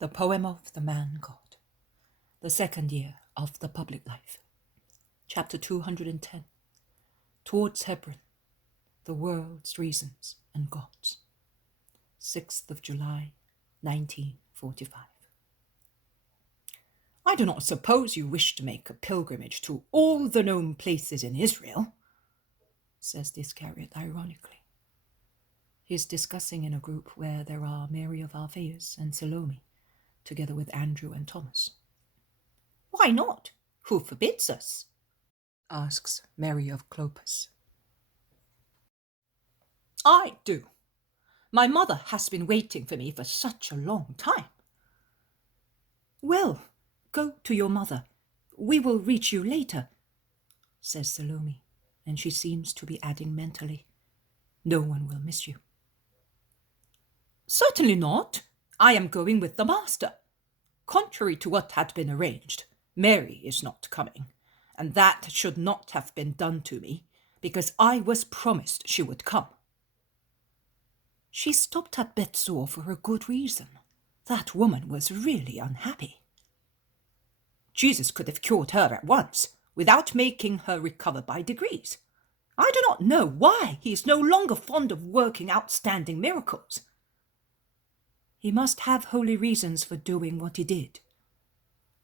The Poem of the Man-God, the second year of the public life. Chapter 210. Towards Hebron, the world's reasons and gods. 6th of July, 1945. I do not suppose you wish to make a pilgrimage to all the known places in Israel, says the Iscariot ironically. He is discussing in a group where there are Mary of Alphaeus and Salome, together with Andrew and Thomas. Why not? Who forbids us? Asks Mary of Clopas. I do. My mother has been waiting for me for such a long time. Well, go to your mother. We will reach you later, says Salome, and she seems to be adding mentally, no one will miss you. Certainly not. I am going with the master. Contrary to what had been arranged, Mary is not coming, and that should not have been done to me, because I was promised she would come. She stopped at Bethsur for a good reason. That woman was really unhappy. Jesus could have cured her at once, without making her recover by degrees. I do not know why he is no longer fond of working outstanding miracles. He must have holy reasons for doing what he did,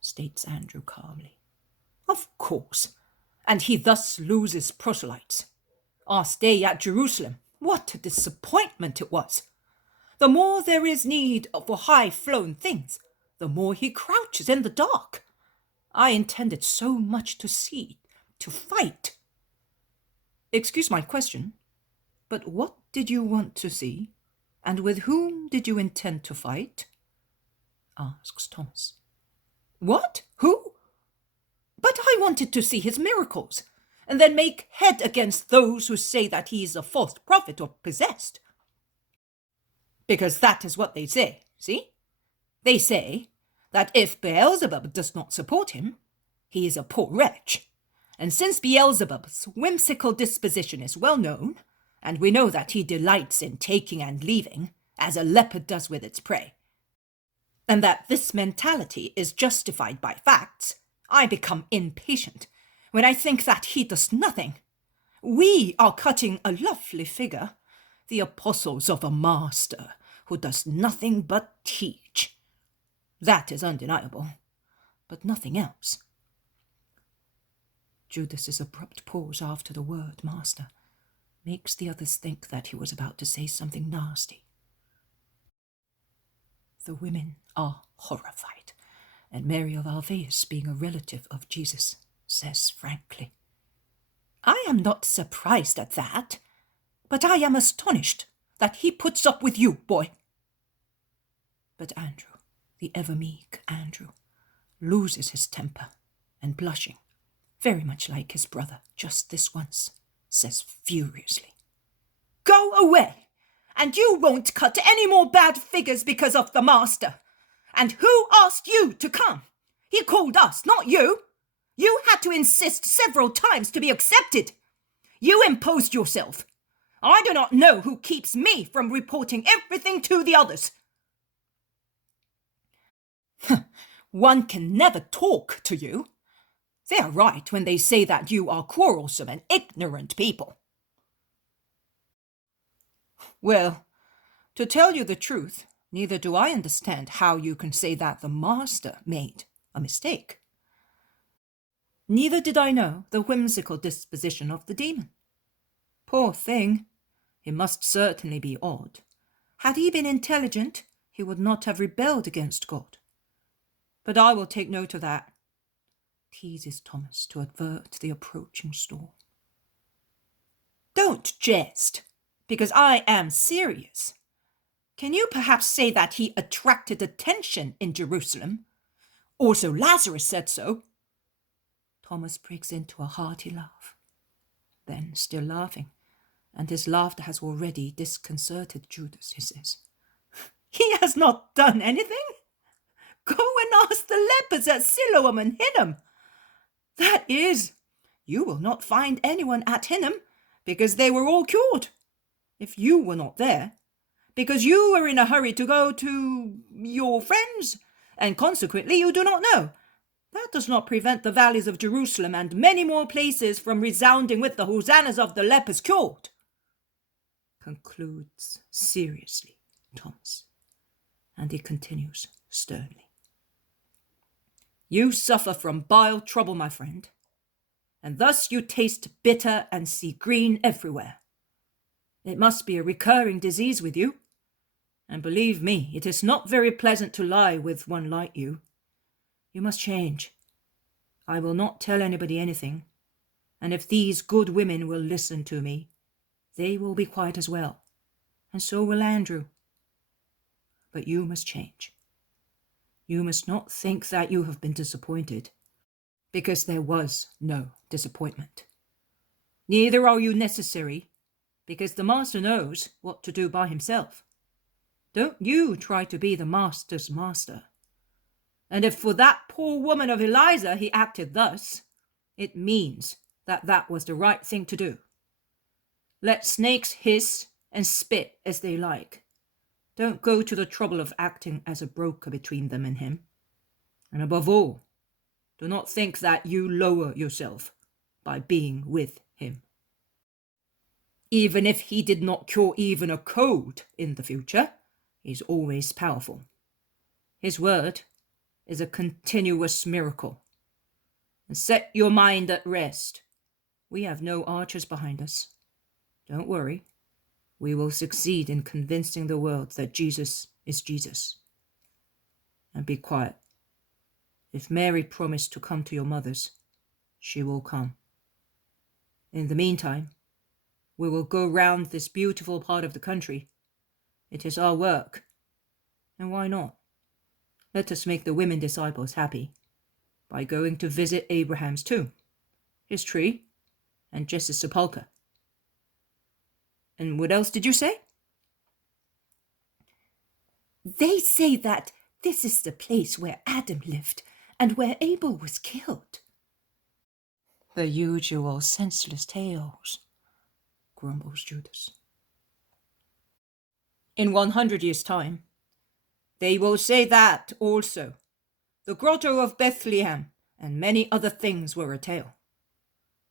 states Andrew calmly. Of course, and he thus loses proselytes. Our stay at Jerusalem, what a disappointment it was. The more there is need for high-flown things, the more he crouches in the dark. I intended so much to see, to fight. Excuse my question, but what did you want to see? And with whom did you intend to fight? Asks Thomas. What? Who? But I wanted to see his miracles, and then make head against those who say that he is a false prophet or possessed. Because that is what they say, see? They say that if Beelzebub does not support him, he is a poor wretch. And since Beelzebub's whimsical disposition is well known, and we know that he delights in taking and leaving, as a leopard does with its prey, and that this mentality is justified by facts, I become impatient when I think that he does nothing. We are cutting a lovely figure, the apostles of a master who does nothing but teach. That is undeniable, but nothing else. Judas's abrupt pause after the word master makes the others think that he was about to say something nasty. The women are horrified, and Mary of Alphaeus, being a relative of Jesus, says frankly, I am not surprised at that, but I am astonished that he puts up with you, boy. But Andrew, the ever-meek Andrew, loses his temper, and blushing, very much like his brother just this once, says furiously, Go away, and you won't cut any more bad figures because of the master. And who asked you to come? He called us, not you. You had to insist several times to be accepted. You imposed yourself. I do not know who keeps me from reporting everything to the others. One can never talk to you. They are right when they say that you are quarrelsome and ignorant people. Well, to tell you the truth, neither do I understand how you can say that the master made a mistake. Neither did I know the whimsical disposition of the demon. Poor thing, he must certainly be odd. Had he been intelligent, he would not have rebelled against God. But I will take note of that, teases Thomas to avert the approaching storm. Don't jest, because I am serious. Can you perhaps say that he attracted attention in Jerusalem? Also Lazarus said so. Thomas breaks into a hearty laugh. Then, still laughing, and his laughter has already disconcerted Judas, he says, He has not done anything. Go and ask the lepers at Siloam and Hinnom. That is, you will not find anyone at Hinnom, because they were all cured. If you were not there, because you were in a hurry to go to your friends, and consequently you do not know. That does not prevent the valleys of Jerusalem and many more places from resounding with the hosannas of the lepers cured. Concludes seriously Thomas, and he continues sternly. You suffer from bile trouble, my friend, and thus you taste bitter and see green everywhere. It must be a recurring disease with you, and believe me, it is not very pleasant to lie with one like you. You must change. I will not tell anybody anything, and if these good women will listen to me, they will be quiet as well, and so will Andrew. But you must change. You must not think that you have been disappointed, because there was no disappointment. Neither are you necessary, because the master knows what to do by himself. Don't you try to be the master's master. And if for that poor woman of Eliza he acted thus, it means that that was the right thing to do. Let snakes hiss and spit as they like. Don't go to the trouble of acting as a broker between them and him. And above all, do not think that you lower yourself by being with him. Even if he did not cure even a cold in the future, he is always powerful. His word is a continuous miracle. And set your mind at rest. We have no archers behind us. Don't worry. We will succeed in convincing the world that Jesus is Jesus. And be quiet. If Mary promised to come to your mother's, she will come. In the meantime, we will go round this beautiful part of the country. It is our work. And why not? Let us make the women disciples happy by going to visit Abraham's tomb, his tree, and Jesse's sepulchre. And what else did you say? They say that this is the place where Adam lived and where Abel was killed. The usual senseless tales, grumbles Judas. In 100 years' time, they will say that also. The grotto of Bethlehem and many other things were a tale.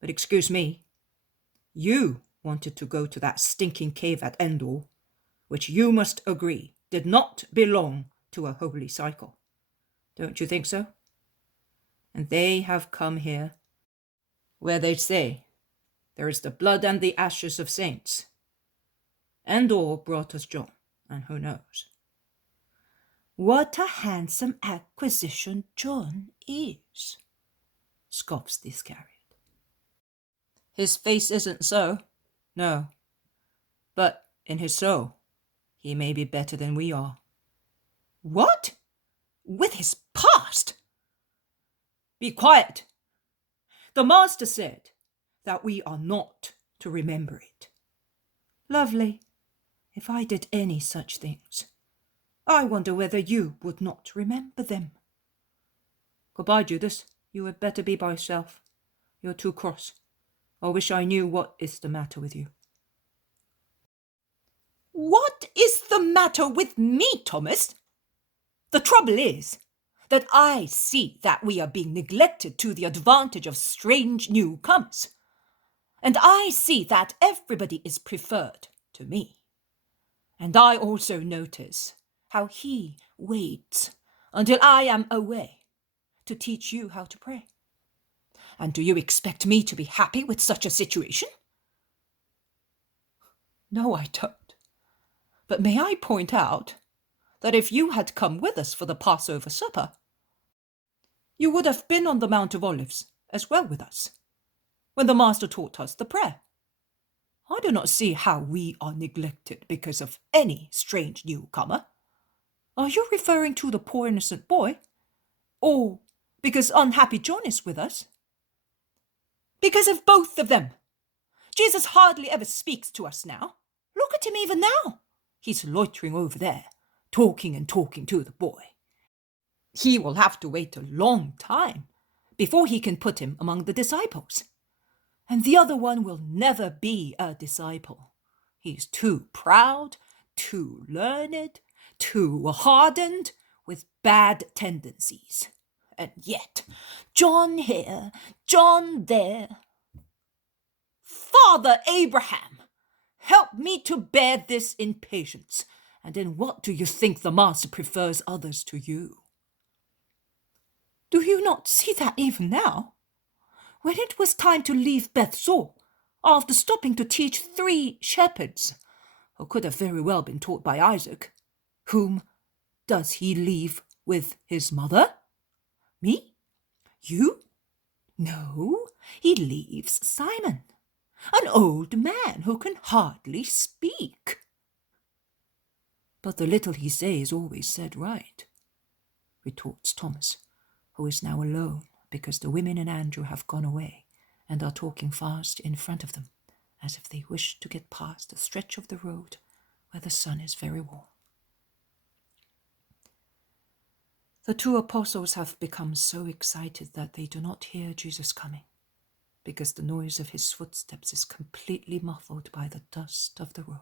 But excuse me, you wanted to go to that stinking cave at Endor, which you must agree did not belong to a holy cycle. Don't you think so? And they have come here, where they say there is the blood and the ashes of saints. Endor brought us John, and who knows? What a handsome acquisition John is, scoffs the Iscariot. His face isn't so, no. But in his soul, he may be better than we are. What? With his past? Be quiet. The master said that we are not to remember it. Lovely. If I did any such things, I wonder whether you would not remember them. Goodbye, Judas. You had better be by yourself. You're too cross. I wish I knew what is the matter with you. What is the matter with me, Thomas? The trouble is that I see that we are being neglected to the advantage of strange newcomers. And I see that everybody is preferred to me. And I also notice how he waits until I am away to teach you how to pray. And do you expect me to be happy with such a situation? No, I don't. But may I point out that if you had come with us for the Passover supper, you would have been on the Mount of Olives as well with us, when the Master taught us the prayer. I do not see how we are neglected because of any strange newcomer. Are you referring to the poor innocent boy? Or because unhappy John is with us? Because of both of them. Jesus hardly ever speaks to us now. Look at him even now. He's loitering over there, talking and talking to the boy. He will have to wait a long time before he can put him among the disciples. And the other one will never be a disciple. He's too proud, too learned, too hardened, with bad tendencies. And yet, John here, John there. Father Abraham, help me to bear this in patience. And in what do you think the master prefers others to you? Do you not see that even now? When it was time to leave Bethsor, after stopping to teach 3 shepherds, who could have very well been taught by Isaac, whom does he leave with his mother? Me? You? No, he leaves Simon, an old man who can hardly speak. But the little he says is always said right, retorts Thomas, who is now alone because the women and Andrew have gone away and are talking fast in front of them, as if they wish to get past a stretch of the road where the sun is very warm. The 2 apostles have become so excited that they do not hear Jesus coming, because the noise of his footsteps is completely muffled by the dust of the road.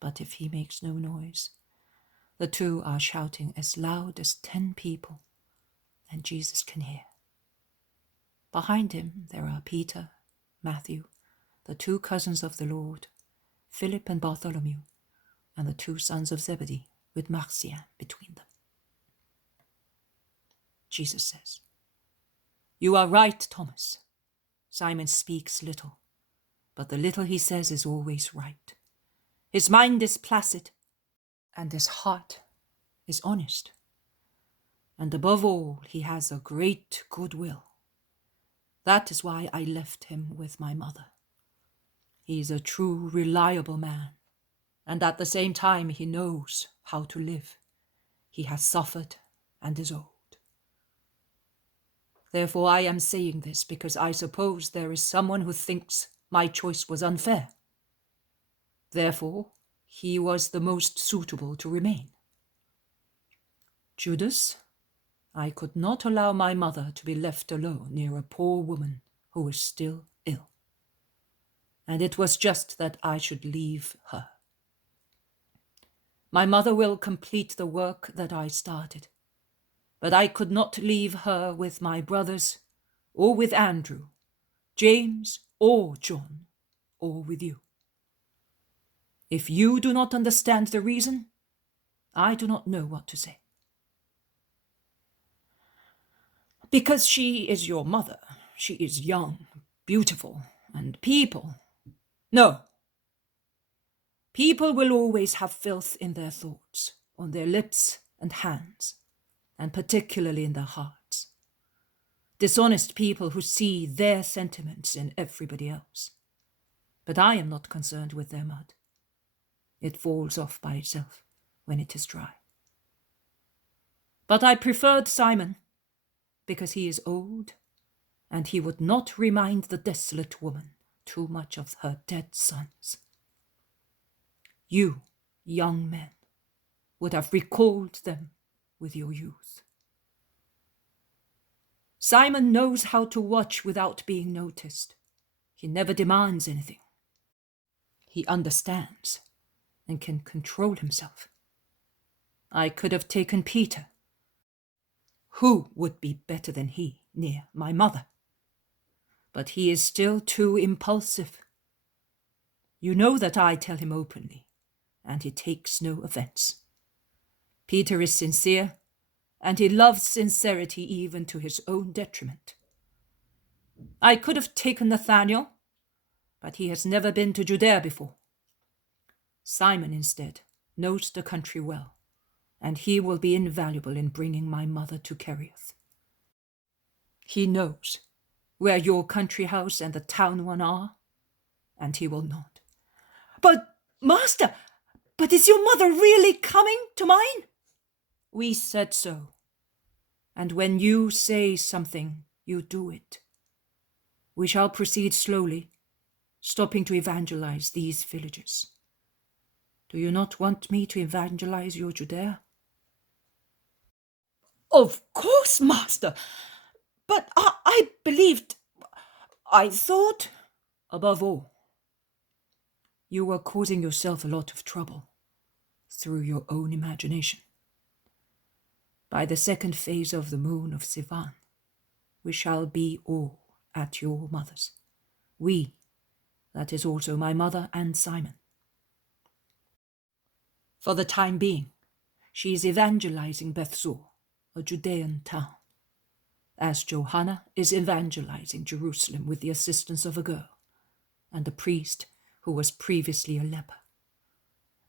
But if he makes no noise, the 2 are shouting as loud as 10 people, and Jesus can hear. Behind him there are Peter, Matthew, the 2 cousins of the Lord, Philip and Bartholomew, and the 2 sons of Zebedee, with Marcian between them. Jesus says, "You are right, Thomas. Simon speaks little, but the little he says is always right. His mind is placid, and his heart is honest. And above all, he has a great goodwill. That is why I left him with my mother. He is a true, reliable man, and at the same time he knows how to live. He has suffered and is old. Therefore I am saying this because I suppose there is someone who thinks my choice was unfair. Therefore, he was the most suitable to remain. Judas, I could not allow my mother to be left alone near a poor woman who is still ill. And it was just that I should leave her. My mother will complete the work that I started, but I could not leave her with my brothers, or with Andrew, James, or John, or with you. If you do not understand the reason, I do not know what to say. Because she is your mother. She is young, beautiful, and people. No. People will always have filth in their thoughts, on their lips and hands, and particularly in their hearts. Dishonest people who see their sentiments in everybody else. But I am not concerned with their mud. It falls off by itself when it is dry. But I preferred Simon, because he is old, and he would not remind the desolate woman too much of her dead sons. You, young men, would have recalled them with your youth. Simon knows how to watch without being noticed. He never demands anything. He understands and can control himself. I could have taken Peter. Who would be better than he near my mother? But he is still too impulsive. You know that I tell him openly, and he takes no offense. Peter is sincere, and he loves sincerity even to his own detriment. I could have taken Nathanael, but he has never been to Judea before. Simon, instead, knows the country well, and he will be invaluable in bringing my mother to Kerioth. He knows where your country house and the town one are, and he will not. But, Master, but is your mother really coming to mine? We said so. And when you say something, you do it. We shall proceed slowly, stopping to evangelize these villages. Do you not want me to evangelize your Judea? Of course, Master. But I believed, I thought, above all, You are causing yourself a lot of trouble through your own imagination. By the second phase of the moon of Sivan, we shall be all at your mother's. We, that is also my mother and Simon. For the time being, she is evangelizing Bethsur, a Judean town, as Johanna is evangelizing Jerusalem with the assistance of a girl and a priest who was previously a leper.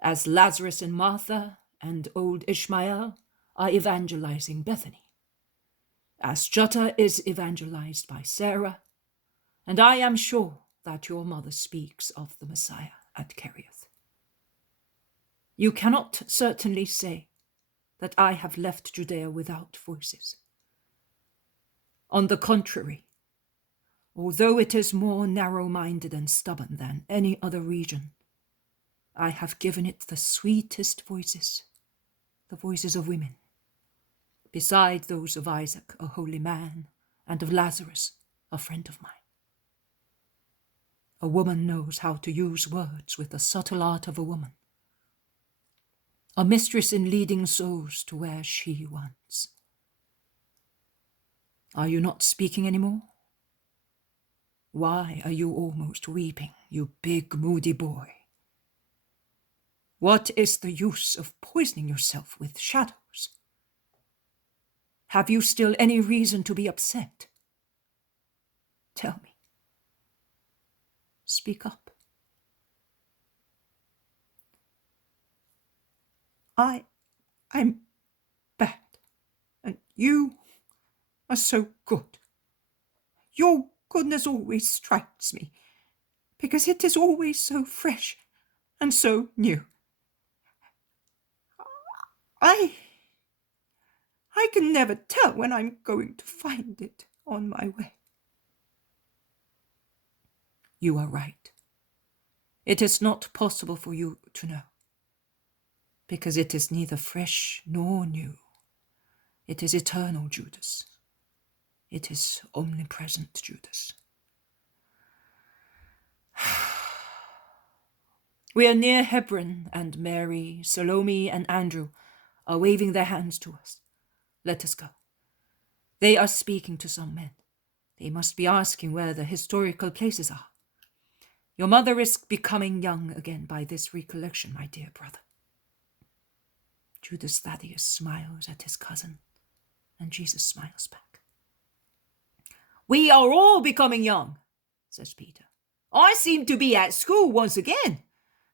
As Lazarus and Martha and old Ishmael are evangelizing Bethany. As Jutta is evangelized by Sarah, and I am sure that your mother speaks of the Messiah at Kerioth. You cannot certainly say that I have left Judea without voices. On the contrary, although it is more narrow-minded and stubborn than any other region, I have given it the sweetest voices, the voices of women, beside those of Isaac, a holy man, and of Lazarus, a friend of mine. A woman knows how to use words with the subtle art of a woman, a mistress in leading souls to where she wants. Are you not speaking anymore? Why are you almost weeping, you big moody boy? What is the use of poisoning yourself with shadows? Have you still any reason to be upset? Tell me. Speak up. I'm bad, and you are so good. Your goodness always strikes me, because it is always so fresh and so new. I can never tell when I'm going to find it on my way. You are right. It is not possible for you to know, because it is neither fresh nor new. It is eternal, Judas. It is omnipresent, Judas. We are near Hebron, and Mary, Salome, and Andrew are waving their hands to us. Let us go. They are speaking to some men. They must be asking where the historical places are. Your mother is becoming young again by this recollection, my dear brother. Judas Thaddeus smiles at his cousin, and Jesus smiles back. We are all becoming young, says Peter. I seem to be at school once again,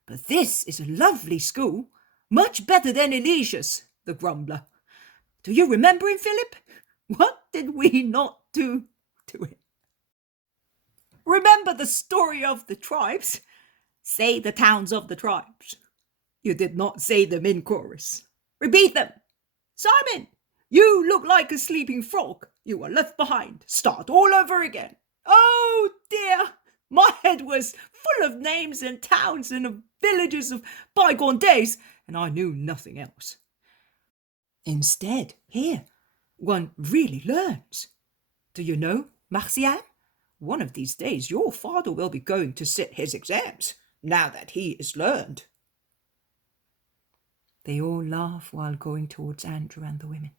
but this is a lovely school, much better than Elisha's, the grumbler. Do you remember him, Philip? What did we not do to him? Remember the story of the tribes? Say the towns of the tribes. You did not say them in chorus. Repeat them. Simon, you look like a sleeping frog. You are left behind. Start all over again. Oh dear, my head was full of names and towns and of villages of bygone days, and I knew nothing else. Instead, here, one really learns. Do you know, Marcian? One of these days your father will be going to sit his exams, now that he is learned. They all laugh while going towards Andrew and the women.